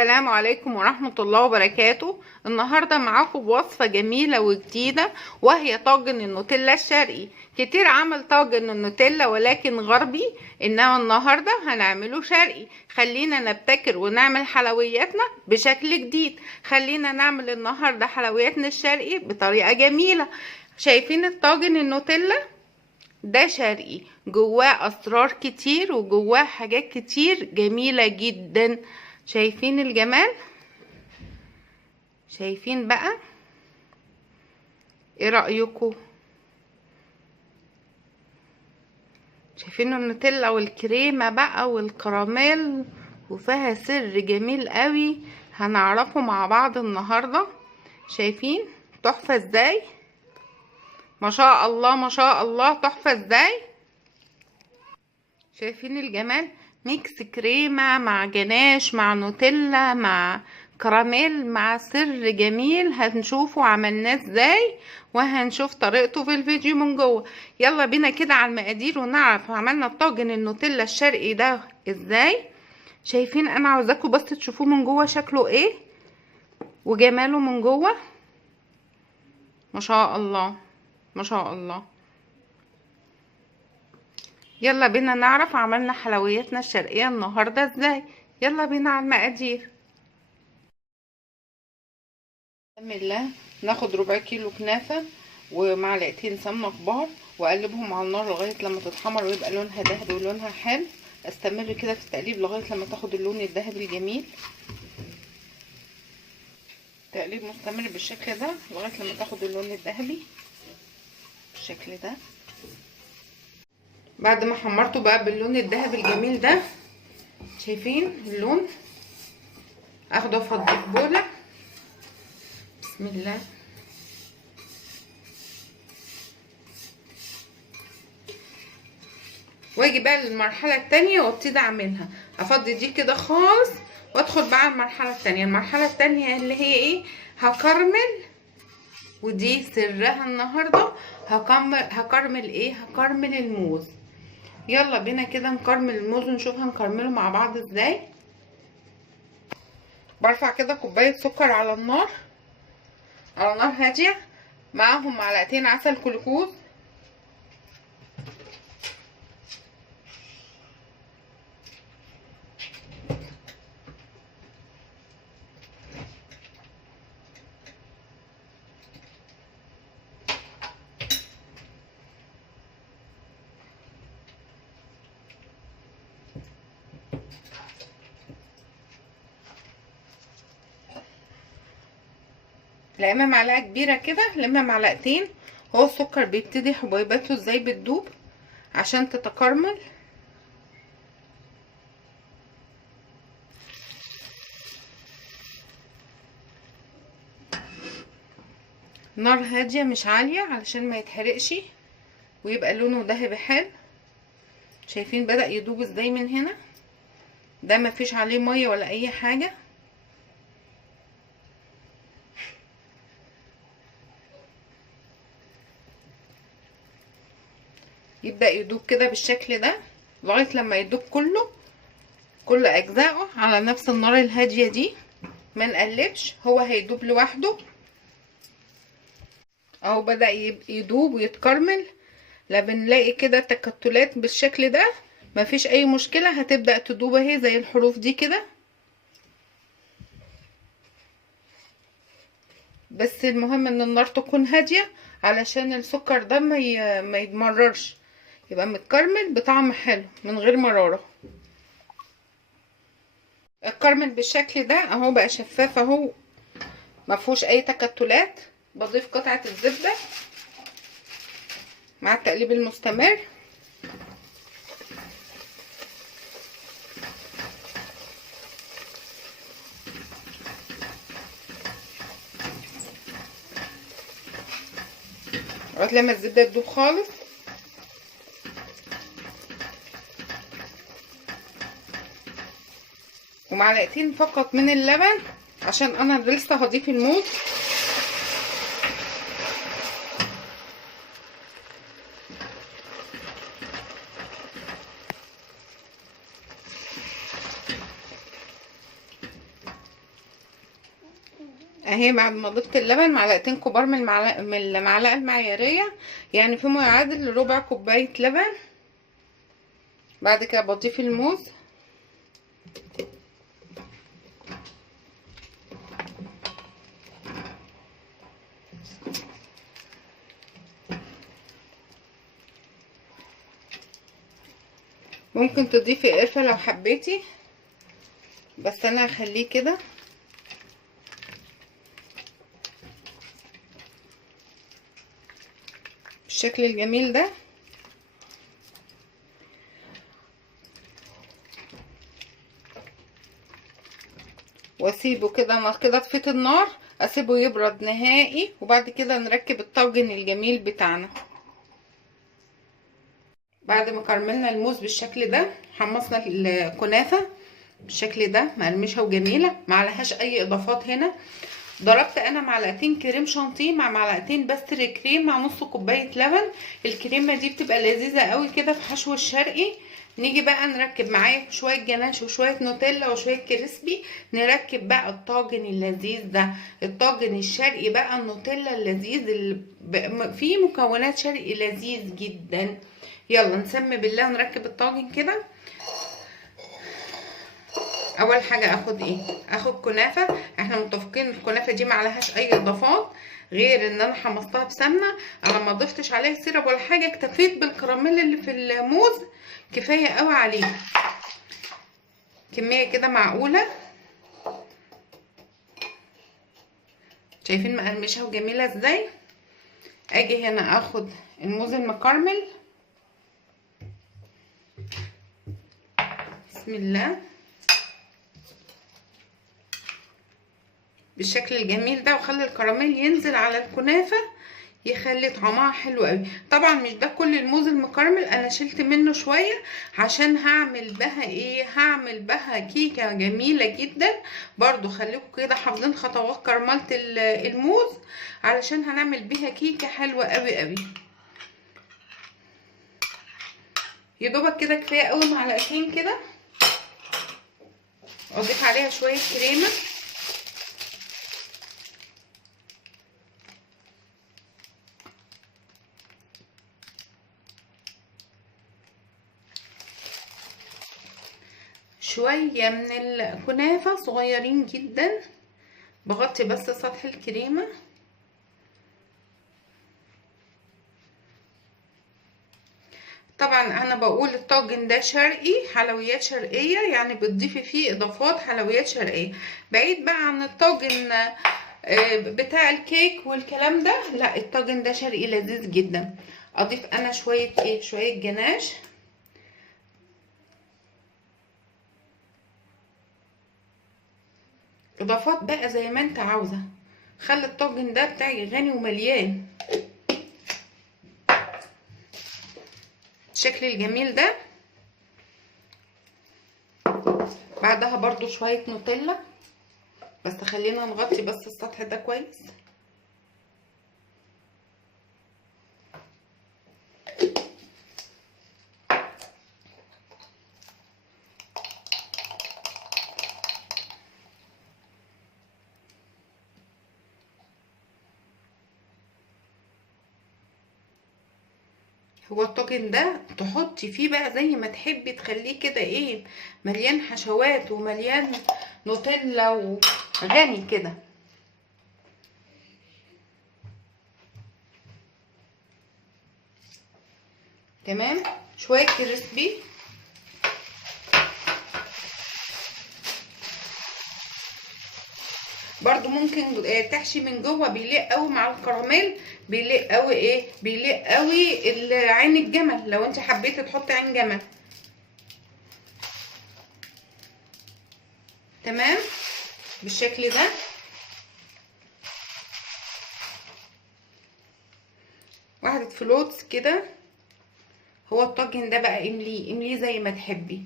السلام عليكم ورحمة الله وبركاته. النهاردة معاكم بوصفة جميلة وجديدة وهي طاجن النوتيلا الشرقي. كتير عمل طاجن النوتيلا ولكن غربي، انما النهاردة هنعمله شرقي. خلينا نبتكر ونعمل حلوياتنا بشكل جديد. خلينا نعمل النهاردة حلوياتنا الشرقي بطريقة جميلة. شايفين الطاجن النوتيلا ده شرقي، جواه اسرار كتير وجواه حاجات كتير جميلة جدا. شايفين الجمال؟ شايفين بقى؟ ايه رأيكم؟ شايفين النوتيلا والكريمة بقى والكراميل، وفيها سر جميل قوي هنعرفه مع بعض النهاردة. شايفين تحفة ازاي؟ ما شاء الله ما شاء الله، تحفة ازاي؟ شايفين الجمال؟ ميكس كريمة مع جناش مع نوتيلا مع كراميل مع سر جميل هنشوفه عملناه ازاي، وهنشوف طريقته في الفيديو من جوه. يلا بينا كده على المقادير ونعرف عملنا الطاجن النوتيلا الشرقي ده ازاي. شايفين؟ انا عاوزاكم بس تشوفوه من جوه شكله ايه وجماله من جوه. ما شاء الله ما شاء الله. يلا بينا نعرف عملنا حلوياتنا الشرقية النهاردة ازاي. يلا بينا على المقادير. بسم الله. ناخد ربع كيلو كنافة ومعلقتين سمنة كبار واقلبهم على النار لغاية لما تتحمر ويبقى لونها ذهبي ولونها حلو. استمر كده في التقليب لغاية لما تاخد اللون الذهبي الجميل. تقليب مستمر بالشكل ده لغاية لما تاخد اللون الذهبي بالشكل ده. بعد ما حمرته بقى باللون الذهبي الجميل ده، شايفين اللون؟ اخده افضيه في بوله. بسم الله. واجي بقى للمرحله التانية وابتدي اعملها. افضي دي كده خالص وادخل بقى على المرحله التانية. المرحله التانية اللي هي ايه؟ هكرمل، ودي سرها النهارده. هكرمل ايه؟ هكرمل الموز. يلا بينا كده نكرمل الموز ونشوف هنكرمله مع بعض ازاي. برفع كده كوبايه سكر على النار، على نار هاديه، معاهم معلقتين عسل كلوكوز، لا اما معلقه كبيره كده لا اما معلقتين. هو السكر بيبتدي حبيباته ازاي بتدوب عشان تتكرمل. نار هاديه مش عاليه علشان ما يتحرقش ويبقى لونه ذهبي حلو. شايفين بدأ يدوب ازاي من هنا؟ ده مفيش عليه ميه ولا اي حاجه. يبدأ يدوب كده بالشكل ده لغايه لما يدوب كل اجزائه على نفس النار الهاديه دي. ما نقلبش، هو هيدوب لوحده اهو. بدأ يدوب ويتكرمل. لا بنلاقي كده تكتلات بالشكل ده، مفيش اي مشكله، هتبدأ تدوب اهي زي الحروف دي كده. بس المهم ان النار تكون هاديه علشان السكر ده ما يتمررش، يبقى متكرمل بطعم حلو من غير مراره. الكرمل بالشكل ده اهو بقى شفاف اهو، مفيهوش اي تكتلات. بضيف قطعه الزبده مع التقليب المستمر. لغايه لما الزبده تدوب خالص. ومعلقتين فقط من اللبن عشان انا لسه هضيف الموز. اهي بعد ما ضفت اللبن معلقتين كبار من المعلقه المعياريه، يعني في ما يعادل ربع كوبايه لبن. بعد كده بضيف الموز. ممكن تضيفي قرفه لو حبيتي، بس انا هخليه كده. بالشكل الجميل ده. واسيبه كده، انا كده طفيت النار، اسيبه يبرد نهائي وبعد كده نركب الطاجن الجميل بتاعنا. بعد ما كرملنا الموز بالشكل ده، حمصنا الكنافه بالشكل ده مقرمشه وجميله، معلهاش اي اضافات هنا. ضربت انا معلقتين كريم شانتيه مع معلقتين باستري كريم مع نص كوبايه لبن. الكريمه دي بتبقى لذيذه قوي كده في حشو الشرقي. نيجي بقى نركب معاه شويه جناش وشويه نوتيلا وشويه كريسبي. نركب بقى الطاجن اللذيذ ده، الطاجن الشرقي بقى، النوتيلا اللذيذ اللي فيه مكونات شرقي لذيذ جدا. يلا نسمي بالله ونركب الطاجن كده. اول حاجه اخد ايه؟ اخد كنافه. احنا متفقين الكنافه دي معلهاش اي اضافات غير ان انا حمصتها بسمنه. انا ما ضفتش عليها سيرب ولا حاجه، اكتفيت بالكراميل اللي في الموز، كفايه قوي عليه. كميه كده معقوله. شايفين مقرمشه وجميله ازاي؟ اجي هنا اخد الموز المكرمل. بسم الله. بالشكل الجميل ده، وخلي الكراميل ينزل على الكنافه يخلي طعمها حلو قوي. طبعا مش ده كل الموز المكرمل، انا شلت منه شويه عشان هعمل بها ايه؟ هعمل بها كيكه جميله جدا. برضو خليكم كده حافظين خطوات كرمله الموز علشان هنعمل بيها كيكه حلوه قوي قوي. يدوبك كده كفايه قوي معلقتين كده. اضيف عليها شويه كريمه. شوية من الكنافة صغيرين جدا، بغطي بس سطح الكريمة. طبعا انا بقول الطاجن ده شرقي، حلويات شرقية، يعني بتضيفي فيه اضافات حلويات شرقية، بعيد بقى عن الطاجن بتاع الكيك والكلام ده. لا، الطاجن ده شرقي لذيذ جدا. اضيف انا شوية ايه؟ شوية جناش. اضافات بقى زي ما انت عاوزه، خلي الطاجن ده بتاعي غني ومليان الشكل الجميل ده. بعدها برضو شويه نوتيلا، بس خلينا نغطي بس السطح ده كويس. هو الطاجن ده تحطي فيه بقى زي ما تحبي، تخليه كده ايه، مليان حشوات ومليان نوتيلا وغني كده. تمام. شويه كريسبي. برضو ممكن تحشي من جوه، بيليق قوي مع الكراميل، بيليق قوي ايه، بيليق قوي عين الجمل لو انت حبيتي تحطي عين جمل. تمام بالشكل ده. واحدة فلوتس كده. هو الطاجن ده بقى امليه زي ما تحبي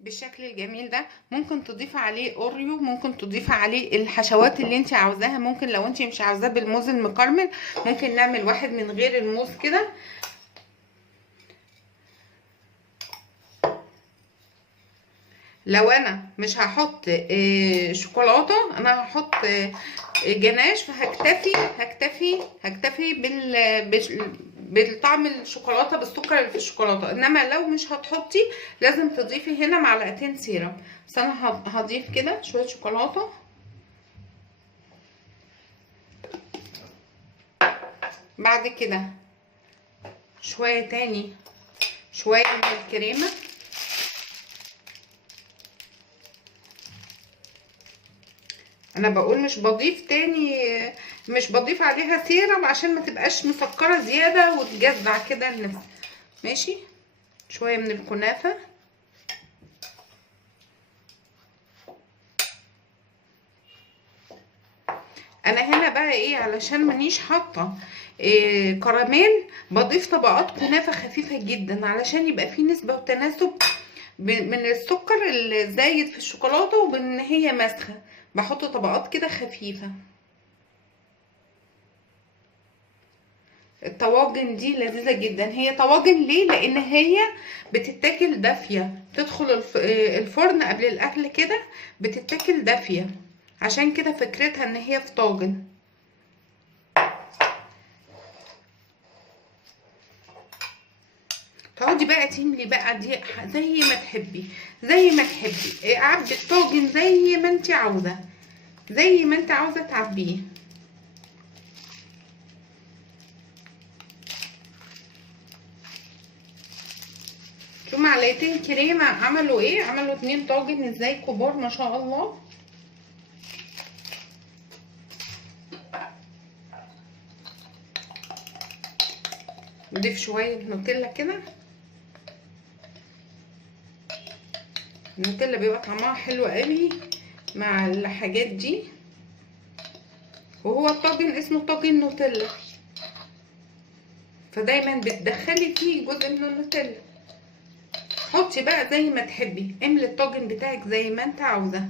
بالشكل الجميل ده. ممكن تضيفي عليه اوريو، ممكن تضيفي عليه الحشوات اللي انت عاوزاها. ممكن لو انت مش عاوزاه بالموز المكرمل، ممكن نعمل واحد من غير الموز كده. لو انا مش هحط شوكولاته، انا هحط جناش، فهكتفي بالطعم الشوكولاته، بالسكر اللي في الشوكولاته. انما لو مش هتحطي لازم تضيفي هنا معلقتين سيرم. بس انا هضيف كده شويه شوكولاته، بعد كده شويه تاني شويه من الكريمه، انا بقول مش بضيف عليها سيرم عشان ما تبقاش مسكره زياده وتجزع كده النفس. ماشي، شويه من الكنافه. انا هنا بقى ايه، علشان مانيش حاطه كراميل، بضيف طبقات كنافه خفيفه جدا علشان يبقى في نسبه وتناسب من السكر اللي زايد في الشوكولاته وبان هي ماسخه. بحط طبقات كده خفيفه. الطواجن دي لذيذه جدا. هي طواجن ليه؟ لان هي بتتاكل دافيه، تدخل الفرن قبل الاكل كده، بتتاكل دافيه، عشان كده فكرتها ان هي في طاجن. تقعدي بقى تملي بقى دي زي ما تحبي، عبي الطاجن زي ما انت عاوزه، تعبيه. شو معلقتين كريمه عملوا ايه؟ عملوا 2 طاجن ازاي كبار ما شاء الله. نضيف شويه نوتيلا كده. النوتيلا بيبقى طعمها حلو قوي مع الحاجات دي، وهو الطاجن اسمه طاجن نوتيلا، فدايما بتدخلي فيه جزء من النوتيلا. حطي بقى زي ما تحبي، املي الطاجن بتاعك زي ما انت عاوزه.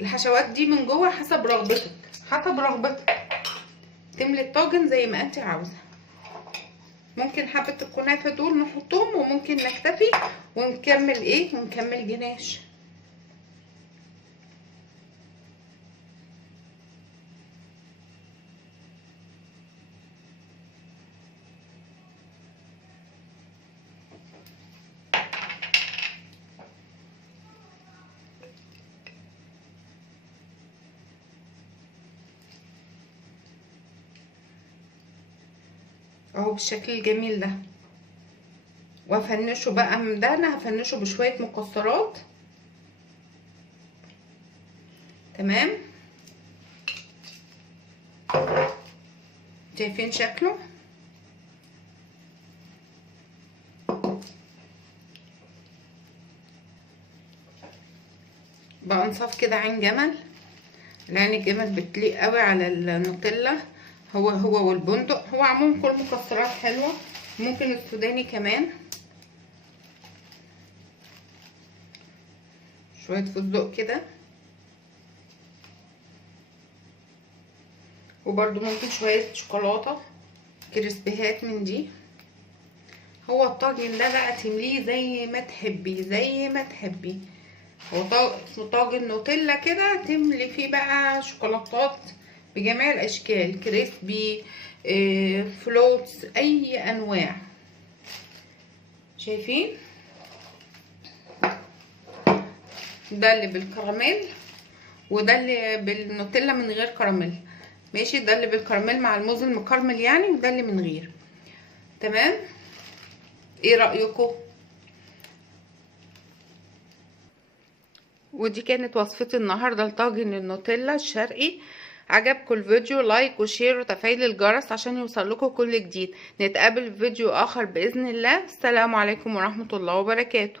الحشوات دي من جوه حسب رغبتك، تملي الطاجن زي ما انت عاوزه. ممكن حبه الكنافه دول نحطهم، وممكن نكتفي ونكمل جناش. اهو بالشكل الجميل ده. وافنشه بقى من ده، انا هفنشه بشويه مكسرات. تمام، شايفين شكله؟ بقى انصاف كده عين جمل. العين الجمل بتليق قوي على النوتيلا، هو والبندق. هو عموما كل مكسرات حلوه، ممكن السوداني كمان. شويه فستق كده، وبرده ممكن شويه شوكولاته كريسبيهات من دي. هو الطاجن ده بقى تمليه زي ما تحبي. هو اسمه طاجن نوتيلا كده، تملي فيه بقى شوكولاتات بجميع الاشكال، كريسبي، فلوتس، اي انواع. شايفين؟ ده اللي بالكراميل، وده اللي بالنوتيلا من غير كراميل. ماشي، ده اللي بالكراميل مع الموز المكرمل يعني، وده اللي من غير. تمام، ايه رأيكم؟ ودي كانت وصفتي النهارده لطاجن النوتيلا الشرقي. عجبكم الفيديو لايك وشير وتفعيل الجرس عشان يوصلكوا كل جديد. نتقابل في فيديو اخر باذن الله. السلام عليكم ورحمه الله وبركاته.